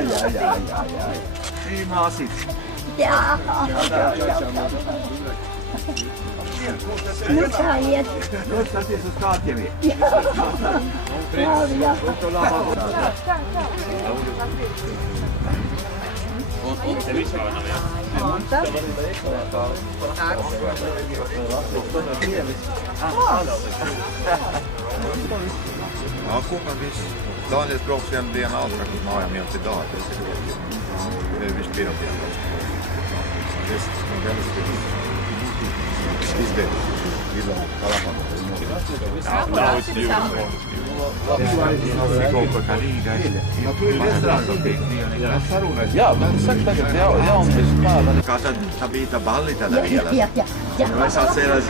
Hej Masit. Ja. Just det, så startar vi. Ja, kuka visst. Daniel Brofsson DNA-operation har jag med oss idag. Vi spelar på det. Visst, väldigt spel. Visst det. Villa, Kalapano. Ja, now it's beautiful. Ja, men exakt. Ja, om det spelar. Kanske ta bita balli tällä vielä. Ja. Jag sa sen.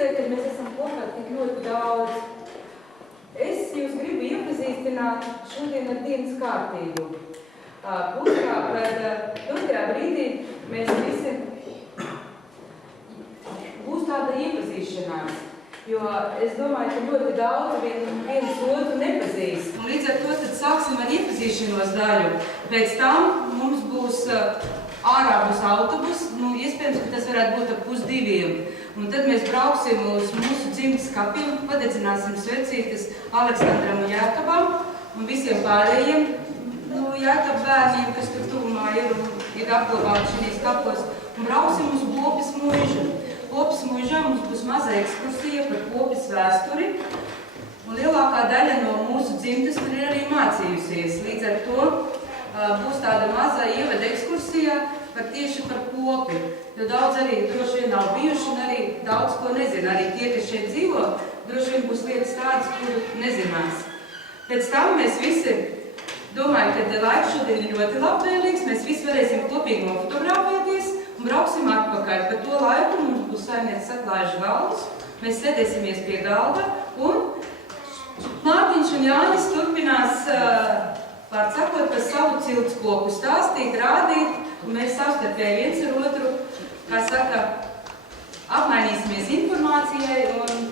Kad mēs esam kopā tik ļoti daudz. Es jūs gribu iepazīstināt šodien ar dienas kārtību. Būs kā, kad dotajā brīdī mēs visi būs tāda iepazīšanās, jo es domāju, ka ļoti daudz viens otru nepazīst. Un līdz ar to tad sāksim ar iepazīšanos daļu. Pēc tam mums būs ārā būs autobus, iespējams, ka tas varētu būt ap 1:30. Un tad mēs brauksim uz mūsu dzimtas kapiem, padedzināsim svecītes Aleksandram un Jēkabam un visiem pārējiem Jēkab bērniem, kas tur tuvumā ir apglabāti šīs kapos, un brauksim uz Popes muižu. Popes muižā mums būs maza ekskursija par Popes vēsturi, un lielākā daļa no mūsu dzimtas tur ir arī mācījusies. Līdz ar to būs tāda maza ievada ekskursija tieši par Popi, jo daudz arī droši vien nav bijuši un arī daudz ko nezina. Arī tie, kas šeit dzīvo, droši vien būs lietas tādas, kuru nezinās. Pēc tam mēs visi, domāju, ka laiks šodien ir ļoti labvēlīgs, mēs visi varēsim kopīgi nofotografēties un brauksim atpakaļ. Par to laiku mums būs saimnieks saklājuši galdus, mēs sēdēsimies pie galda un Mārtiņš un Jānis turpinās, var sakot, par savu ciltskoku stāstīt, rādīt, un mēs savstarpēji viens ar otru, kā saka, apmainīsimies informācijai un,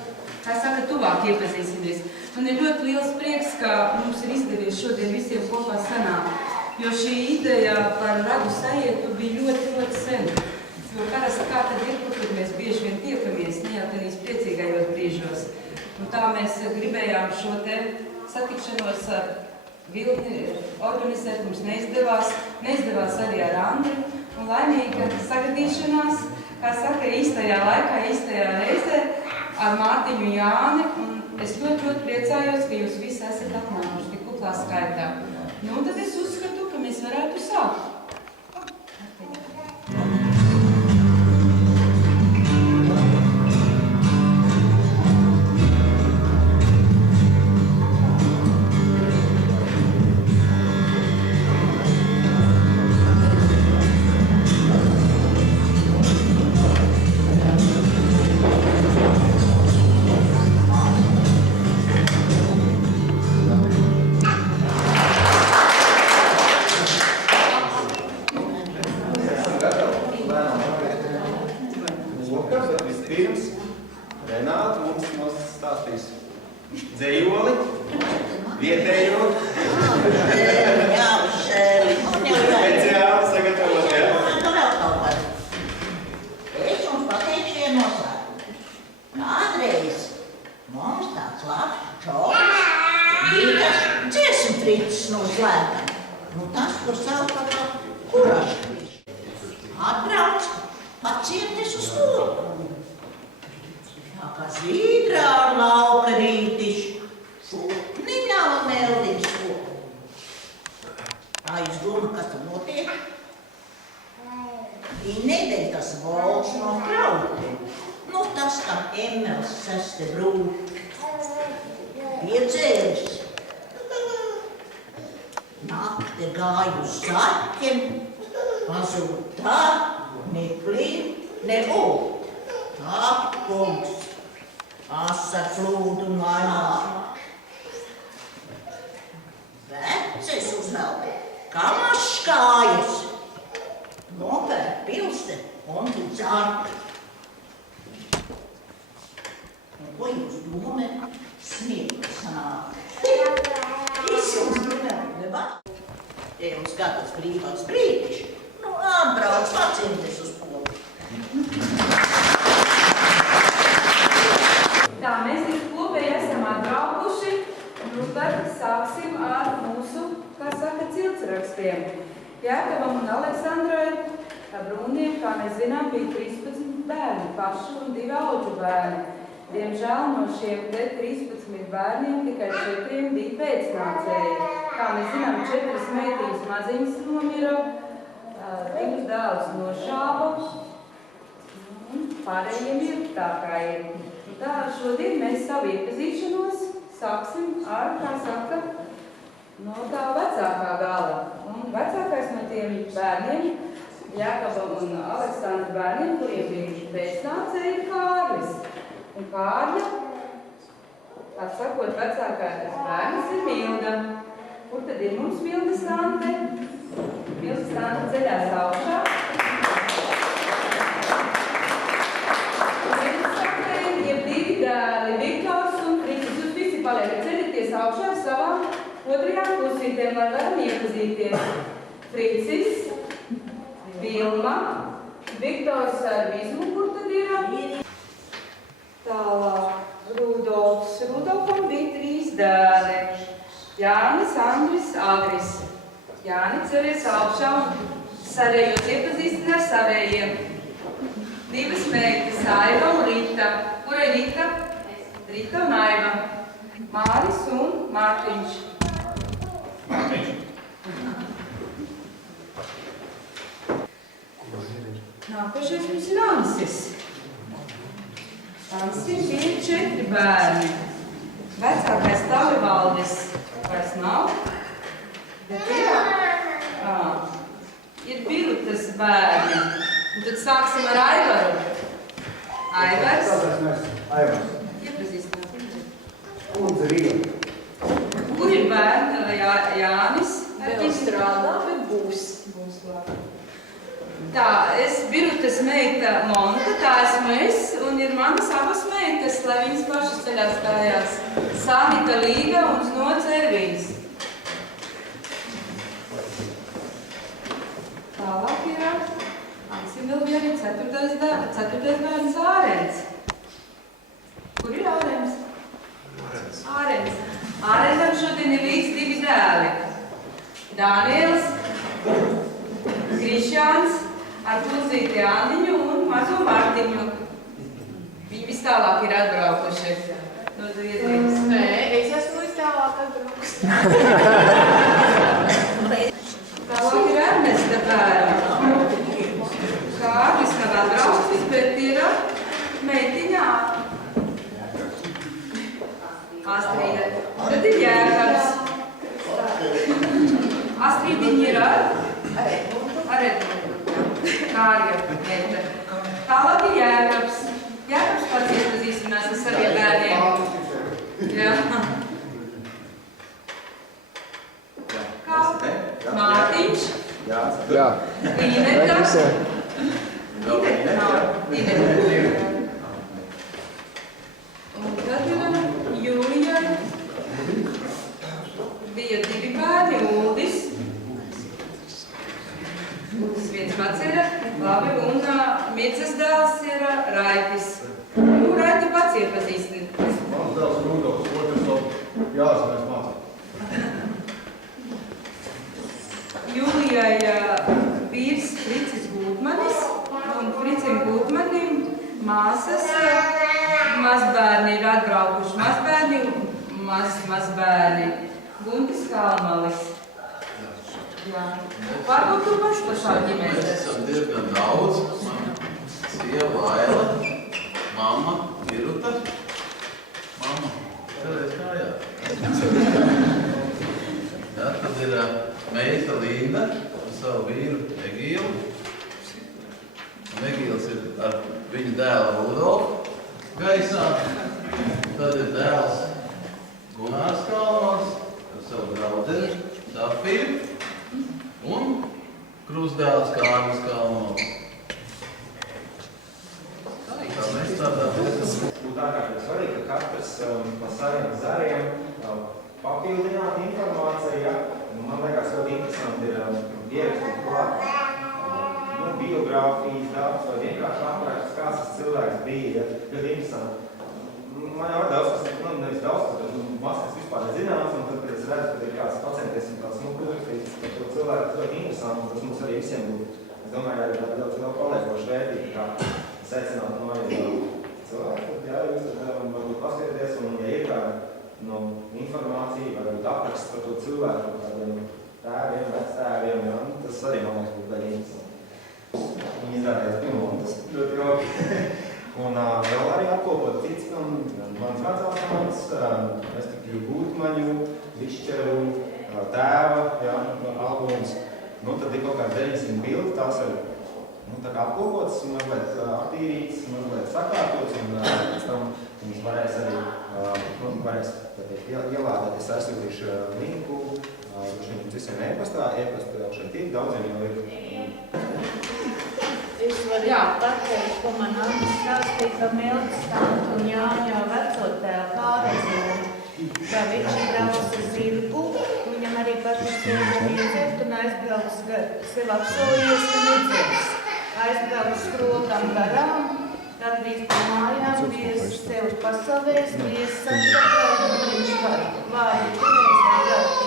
kā saka, tuvāk iepazīsimies. Man ir ļoti liels prieks, ka mums ir izdevies šodien visiem kopā sanākt, jo šī ideja par radu sajietu bija ļoti, ļoti sen. Jo parasti kā tad ir, kur mēs bieži vien tiekamies, ne jau tādīs priecīgajos brīžos. Un tā mēs gribējām šo te satikšanos ar vilni organizēt, mums neizdevās arī ar Andri, un laimīga sagadīšanās, kā saka, īstajā laikā, īstajā reizē ar Mārtiņu Jāni, un es ļoti priecājos, ka jūs visi esat apmākuši tik kuplā skaitā. Nu, tad es uzskatu, ka ka mēs varētu sākt. Vispirms Renāta mums nostāstīs dzejoli, vietējo, speciāli sagatavot, jā? Es jums pateikšu vienu noslēpumu. Kādreiz mums tāds labs čoks bija tas dziesmu fricis no slēpēm. Tas, ko sauc par kuraškrīšu. Atbrauc pacientes uz loku. Tā kā zīdrā ar lauka rītišu, šūpniņā un meldīšu loku. Tā jūs domā, kas tur notiek? Viņa nedēļ tas volks no krautiem. Tas, kam Emels seste brūk. Piedzēris. Nakte gāju uz saķiem, pazūd tā, ne plīn, ne ūt. Tā, kungs, asar flūdu un vaināk. Veces uzvelk, kā mašs kājas. Nopēr pilste un dzark. Ko jūs domājat? Smiekli sanāk. Es jums gribētu nebāt. Ja jums gadās brīvāks brītiši, atbrauc pacientes uz pogu. Tā, mēs kopēji esam atbraukuši, tad sāksim ar mūsu, kā saka, ciltsrakstiem. Jākavam un Aleksandrai Brūniem, kā mēs zinām, bija 13 bērni paši un 2 auģu bērni. Diemžēl no šiem 13 bērniem tikai 4 bija pēcnācēji. Kā mēs zinām, 4 meitiņas maziņas nomira, 2 dēlus nošāva, un pārējiem ir tā kā ir. Tā, šodien mēs savu iepazīšanos sāksim ar, kā saka, no tā vecākā gala. Un vecākais no tiem bērniem, Jākabam un Aleksandra bērniem, kuriem bija pēcnācēji, ir Kārlis. Un Kārļa, tā sakot, vecākais bērns ir Milda. Kur tad ir mums Mildas tante? Mildas tante ceļās augšā. Mildas tante ir 2 dēli, Viktors un Fricis. Jūs visi paliekat ceļaties augšā ar savām otrajām pusītēm, lai varam iepazīties. Fricis, Vilma, Viktors ar Vizmu, kur tad ir? Tālāk, Rudolfs. Rudolfam bija 3 dēli. Jānis, Andris, Agris. Jāni, ceries augšā un sarējos iepazīstina ar savējiem. 2 meitas, Aiva un Rita. Kura ir Rita? Rita un Aiva. Māris un Mārtiņš. Nākošais mums ir Ansis. Ansim bija 4 bērni. Vecākais Tavivaldis vairs nav, bet ir Birutas bērni. Un tad sāksim ar Aivaru. Aivars. Iepazīstināt. Kur ir bērni? Jānis. Vēl strādā, bet būs. Tā, es Birutas meita Monika, tā esmu es, un ir manas abas meitas, lai viņas pašas ceļās stājās. Sanita Līga un Znots Ervīns. Tālāk ir Ansim vēl bija arī 4. bērns Ārens. Kur ir Ārens? Ārens. Ārensam šodien ir līdz 2 dēli. Dāniels, Krišāns, ar Tulzīti Andiņu un mazo Martiņu. Viņi vis tālāk ir atbraukuši no Zviedrijas. Nē, es esmu vis tālāk atbraukusi. Tā, ar Edmundu. Kārja meita. Tālāk ir Jēkabs. Jēkabs pats iepazīstinās ar saviem bērniem. Jā. Kā? Mārtiņš. Jā. Ineta. Ineta. Un tad Jūlija. Bija 2 bērni, Uldis. Uldis viens pats ir, labi, un Mircas dēls ir Raitis. Nu, Raiti pats iepazīstina. Mans dēls Rudolfs, otrs vēl jāsmēs mācīt. Jūlijai vīrs Fricis Gultmanis, un Fricim Gultmanim māsas, mazbērni ir atbraukuši, mazbērni, Guntis Kalmalis. Jā. Varbūt tu paši pašā ģimēs. Mēs esam diezgan daudz. Sieva Aila, mamma Iruta. Mamma, kādreiz kājā. Jā, tad ir meita Linda ar savu vīru Egīlu. Un Egīls ir ar viņu dēlu Rudolfu gaisā. Tad ir dēls Gunārs Kalmans ar savu draudzeni Safiju. Un krustdēls Kārlis Kalmans. Tā mēs strādājam. Būtu ārkārtīgi svarīgi, ka katrs pa saviem zariem papildināt informāciju. Ja? Man liekas, ļoti interesanti ir ierakstīt klāt biogrāfijas darbs vai vienkārši apraksts, kāds tas cilvēks bija. Ja? Ļoti interesanti. Man jau ir daudz, kas nevis daudz, bet maz kas vispār nezināts, un tad, kad es redzu, ka ir kāds pacienties un tāds uzrakstīts par to cilvēku, tas ļoti interesanti, un tas mums arī visiem būtu. Es domāju, arī daudz vēl paliekoši vērtīgi, kā secināt no cilvēku, tad jā, jūs tad varbūt paskatieties, un ja ir kāda informācija, varbūt apraksts par to cilvēku, par tādiem tēviem, vectēviem, jā, tas arī man liekas būtu ļoti interesanti. Viņi izrādījās pirmo, un tas ļoti jauki. Un vēl arī apkopot cits, mans vecās mātes, respektīvi Gultmaņu, Lišķeru, tēva, jā, albums. Nu, tad ir kaut kāds 900 bildes, tās ir tā kā apkopotas, mazliet attīrītas, mazliet sakārtotas, un pēc tam viņas varēs arī ielādēt. Es aizsūtīšu linku, viņam visiem e-pastā, e-pasta jau šeit ir, daudziem jau ir. Es varu pateikt, ko man Anna stāstīja, ka Milda stāv un Jāņa veco tēvu Kārli. Tā viņš brauc uz Zilgu, viņam arī patīk iedzert un aizbrauc sev apsolījies, ka nedzers. Aizbrauc skrokam garām, tad bija pa mājām, bija sev pasavējis, bija saskatā, un viņš vārdi turēs, lai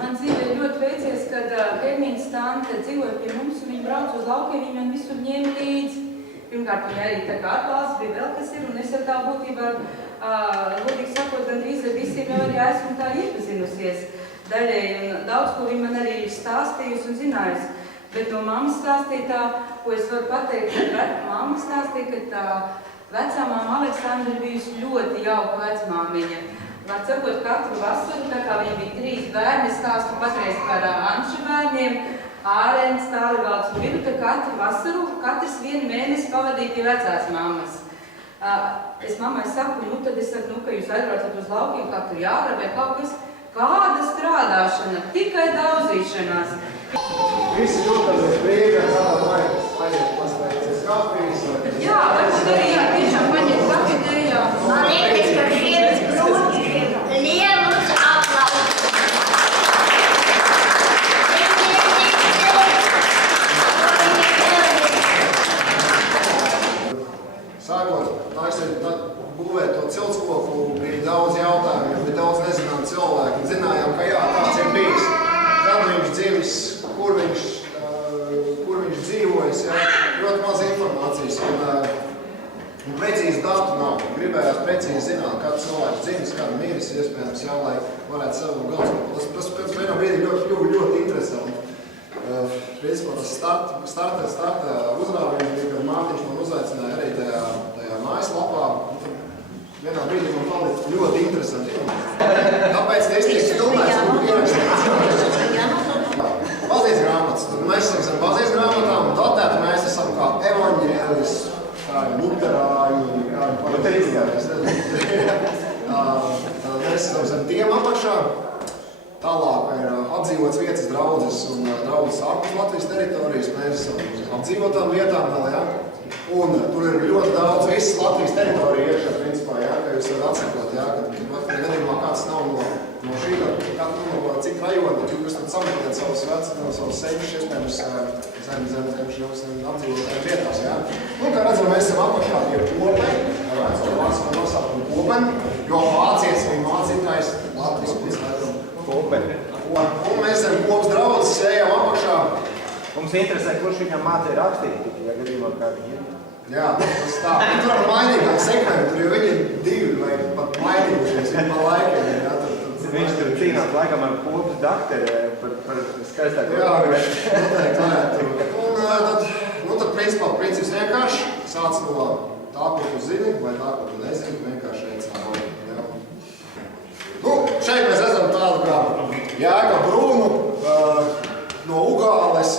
Man dzīvē ļoti veicies, kad kaimiņas tante dzīvoja pie mums, un viņi brauc uz laukiem, viņi man visur ņēma līdzi. Pirmkārt, viņi arī tā kā atklās, bija vēl kas ir, un es ar tā būtībā, godīgi sakot, gandrīz ar visiem jau arī esmu tā iepazinusies daļēji, un daudz, ko viņi man arī ir stāstījusi un zinājusi. Bet no mammas stāstītā, ko es varu pateikt, kad mamma stāstīja, ka tā vecā māma Aleksandra ir bijusi ļoti jauka vecmāmiņa. Var sakot, katru vasaru, tā kā viņa bija 3 bērni, es stāstu patreiz par Anša bērniem, Ārēns, Tālivalds un Viruta, katru vasaru, katrs 1 mēnesi pavadīja pie vecās mammas. Es mammai saku, tad es saku, ka jūs aizbraucat uz laukiem, kā tur jāra vai kaut kas, kāda strādāšana, tikai daudzīšanās. Visi jūtamies brīvi, kādā laikas paņemt paspējas kafijas. Jā, varbūt arī tiešām paņemt kafetējā. Man liekas, ka šiem grūtišiem lielus aplausus. Sākot būvēt to ciltskoku, bija daudz jautājumu, bija daudz nezinām cilvēku. Zinājām, ka jā, tāds ir bijis. Kad viņš dzīvis, kur viņš dzīvojas, jā, ļoti maz informācijas un precīzi datu nav. Gribējās precīzi zināt, kad cilvēks dzimis, kad miris, iespējams, jā, lai varētu savu galvas. Tas pēc vienā brīdī ļoti interesanti. Principā tas starta uzrāviens bija, kad Mārtiņš man uzaicināja arī tajā mājaslapā. Vienā brīdī man palika ļoti interesanti. Tāpēc es teiktu, domāju, ka ierakstīt. Baznīcas grāmatas. Mēs esam zem baznīcas grāmatām, un datēti mēs esam kā evaņģēlis, kā luterāļi, kā mēs esam zem tiem apakšā. Tālāk ir apdzīvotas vietas draudzes un draudzes ārpus Latvijas teritorijas. Mēs esam apdzīvotām vietām vēl, ja? Un tur ir ļoti daudz visas Latvijas teritorija iekšā, principā, ja? Ka jūs varat atsakot, ja? Kad gadījumā kāds nav no šī, no cita rajona, tad jūs tad sameklēt savus savus seņus, iespējams, zem šiem apdzīvotām vietās, ja? Nu, kā redzam, mēs esam apakšā pie Kopeņi, ar veco vārdsku nosaukumu Kopeņi, jo mācies vai mācītājs Latvijas Kopeņi. Un mēs ar kopas draudzes ejam apakšā. Mums interesē, kurš viņam mācīja rakstīt, ja gadījumā kādi ir. Jā, tas tā. Tur ar mainīgāk sekmēm, tur jau viņi ir divi vai pat mainīgušies pa laikiem. Jā, Viņš tur cīnās laikam ar kopas dakteri par skaistāku. Jā, noteikti varētu. Un tad princips vienkārši sāc no tā, ko tu zini, vai tā, ko tu nezini, vienkārši ej cauri. Nu, šeit mēs redzam tādu kā Jēkabu Brūnu no Ugāles.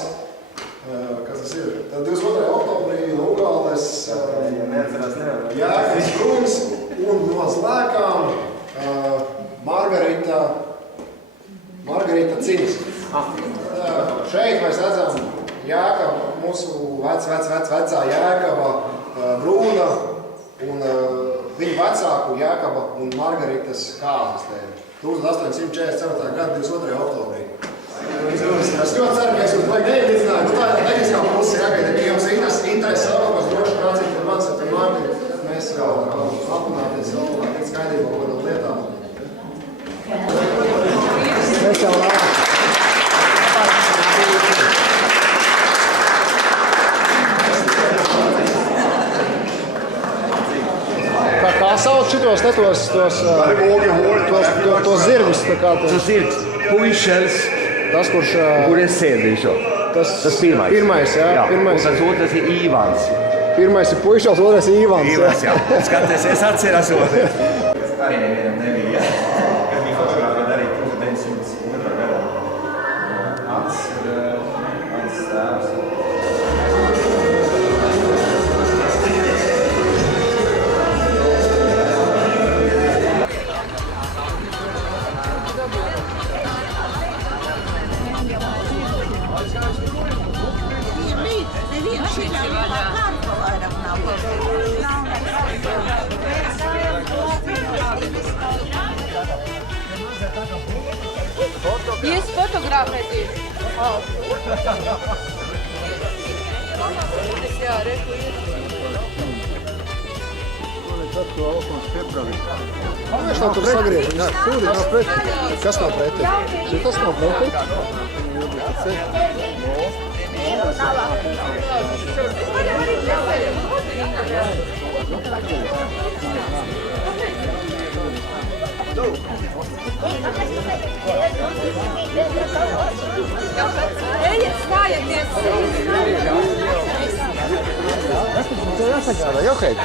Kas tas ir? Tad 22. oktobrī no Ugāles Jēkabs Brūns un no Zlēkām Margarita Cinis. Šeit mēs redzam Jēkabu, mūsu vecā Jēkaba Brūna un viņu vecāku Jēkaba un Margaritas kāzas tēvi. 1844. gada 22. oktobrī. Es ļoti ceru, ka es jūs vajag neievidzināju. Nu, tā ir tehniskā puse, ja jums interesi savukārt, droši prācīt par mans ar Marti. Mēs vēl apunāties vēl tikt skaidrībā par kādām lietām. Mēs jau Kā sauc šitos tos zirgus? Tas zirgs, puišels, Tas, kurš... kur es sēdīšu. Tas pirmais. Pirmais, jā. Jā. Pirmais. Un tas otrs ir Īvans. Pirmais ir puišels, otrais ir Īvans. Īvans, jā. Skaties, es atceros otru. Arī nevienam nebija, ja? Kad bija fotogrāfija darīt 1902. gadā. Mans tēvs. Jūs fotografēties? Jā, reku ir. Viņš nav tur sagriež. Sūdī nav pretī. Kas nav pretī? Šitas nav pretī? Ejiet, stājieties! To jāsagādā, jau heit.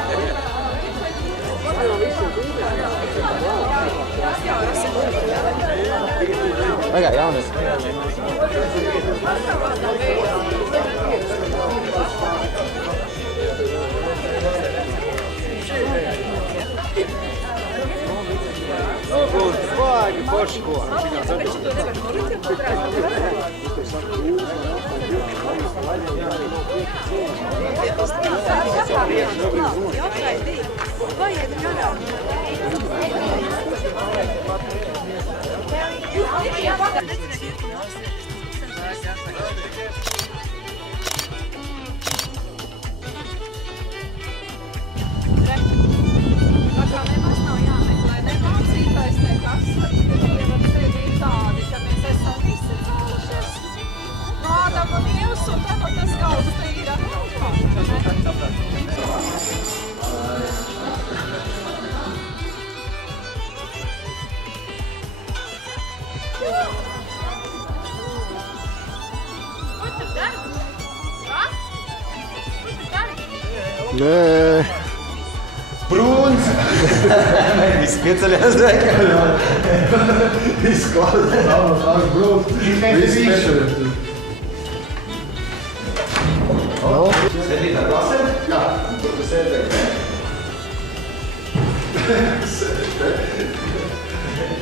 Pagā, jaunis. Vajag, forši ko. Nē. Brūns! Viss pieceļās veikaļā. Viss klāt. Sāk braukt. Viss pieceļās. 7. klasē? Jā. Tur tu sēdēji, ne?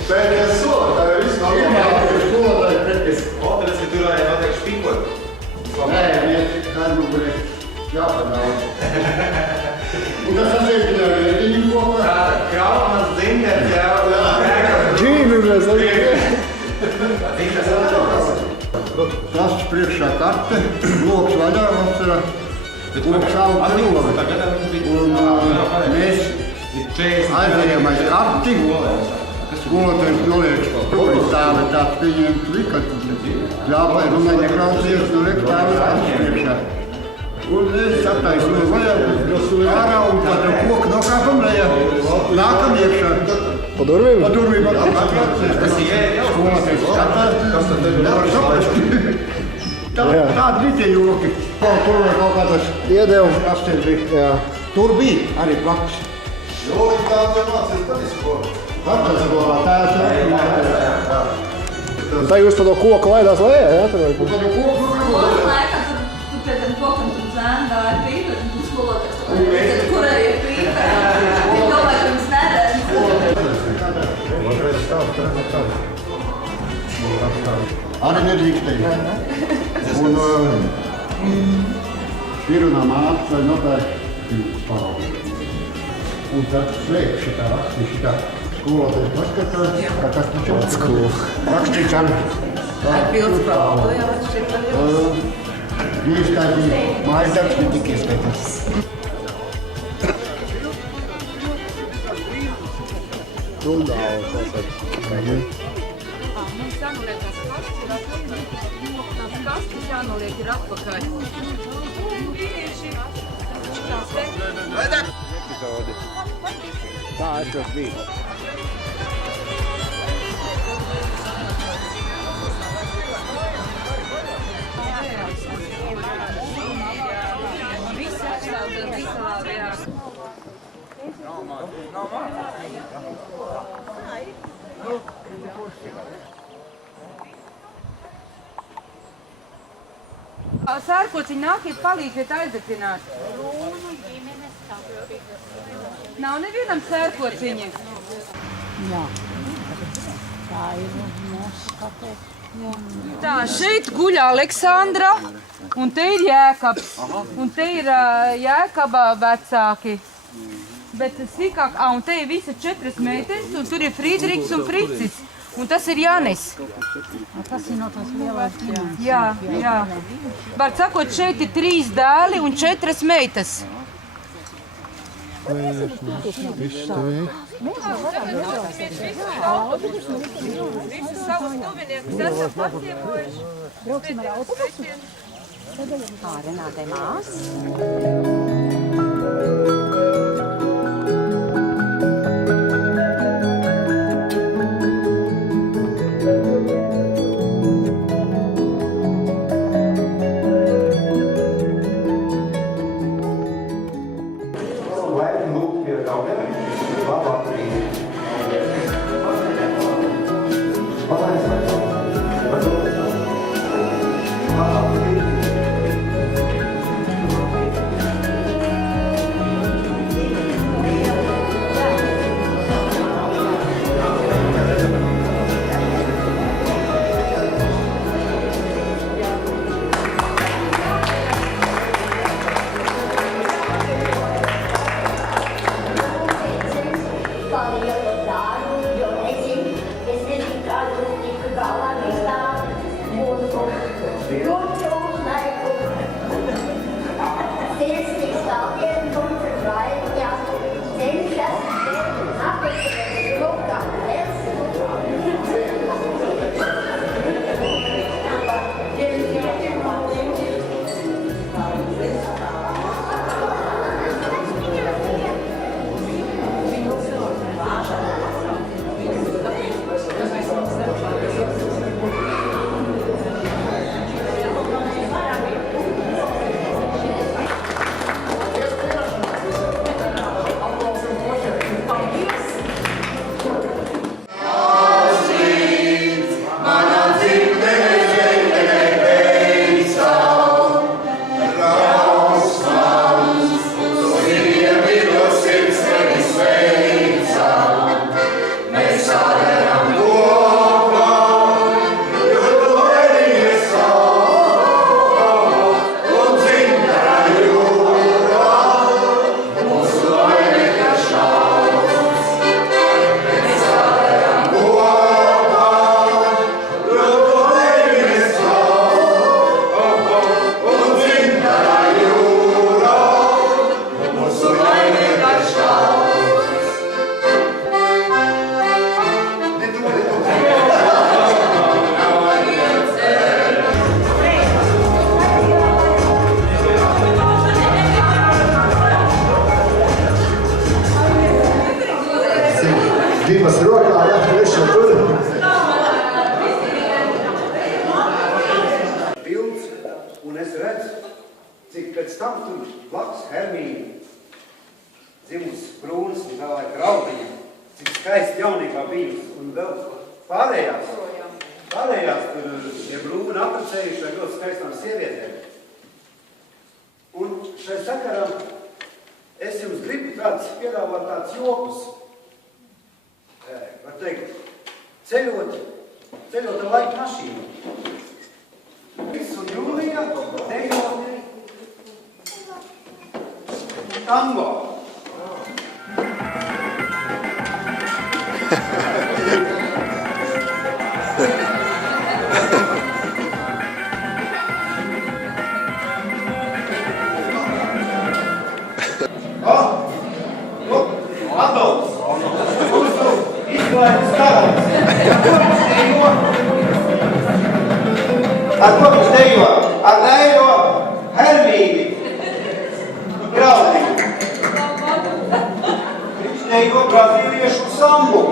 Pēdējais soli, tā ir viss nav jāmāk, skolotāji pretis. Otrais, ka tur vajag noteikti špikot. Nē, tā ir nukuri jāpadauž. Un tas sasēķinā rēdiņu kopā. Kraumas dzinters jau. Džīmi mēs arī. Dzinters jau. Klases priekšā karte, loks vaļā, mums ir loks auga roga. Un mēs aizējām aiz karti. Skolotājs noliek stāvi tāds pieņemt likatu. Ļāpai runāja nekrausies, noliek stāvi karti priekšā. Un es attaisnoju vaļā, ārā un pat koku nokāpam lejā. Nākam iekšā. Pa durvīm? Pa durvīm atrācies. Skolotājs skatās, nevar saprast. Tādi bija tie joki. Tur vai kaut kādas iedevumi krastēs bija. Tur bija arī blakus. Joki tāds jau mācīs patiesībā. Atcelskolā tēvs jau. Tā jūs pa to koku laidās lejā, jā? Tur vai? Pa to koku Koku laikam tur pie tam kokam tur zēna gāja pīpēt, un tur skolotājs to teica, kurai ir pīpēt. Viņi domāja, ka viņas neredz. Arī nedrīkstēja. Un pirunā māca vai nopērk pāri. Un tad slēp šitā rakstī, šitā skolotājs paskatās, kā kas taču. That's cool. Rakstīts arī. Ar pildu prāvu, jā, šeit var jau. Viņš tā bija mājas darbs, ne tik ieskatās. Rundāli, tas ir. Mums jānoliek tās kastes ir atpakaļ. Tās kastes jānoliek ir atpakaļ. Vīrieši, šitās te. Tā, es jau biju. Visi atstāv, tad visi labi, jā. Sērkociņi nākiet palīdziet aizdedzināt. Nav nevienam sērkociņi. Jā. Tā ir mūsu skatē. Tā, šeit guļ Aleksandra, un te ir Jēkabs, un te ir Jēkaba vecāki. Bet sīkāk, un te ir visi 4 meitenes, un tur ir Friedrichs un Fricis, un tas ir Janis. Tas ir no tās lielās ģimenes. Jā, jā. Var sakot, šeit ir 3 dēli un 4 meitas. Viss tev. Visus savus tuviniekus esam paciemojuši. Brauksim ar autobusu? Kā Renātei mās? Divas rokā, jā, trešo tur. Bilds, un es redzu, cik pēc tam tur blakus Hermīna, dzimusi brūnas un vēl ar graudiņa, cik skaisti jaunībā bijusi, un vēl pārējās tur ir brūni apprecējuši ar ļoti skaistām sievietēm. Un šai sakaram es jums gribu piedāvāt tāds jokus, var teikt, ceļot ar laika mašīnu. Viss un Jūlija dejo tango. Adolfs! Mūsu izklaides karalis! Ar ko viņš dejo? Ar dejo Hermīni! Graudiņu! Viņš dejo brazīliešu sambu!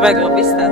Vai grubu izstāstīt?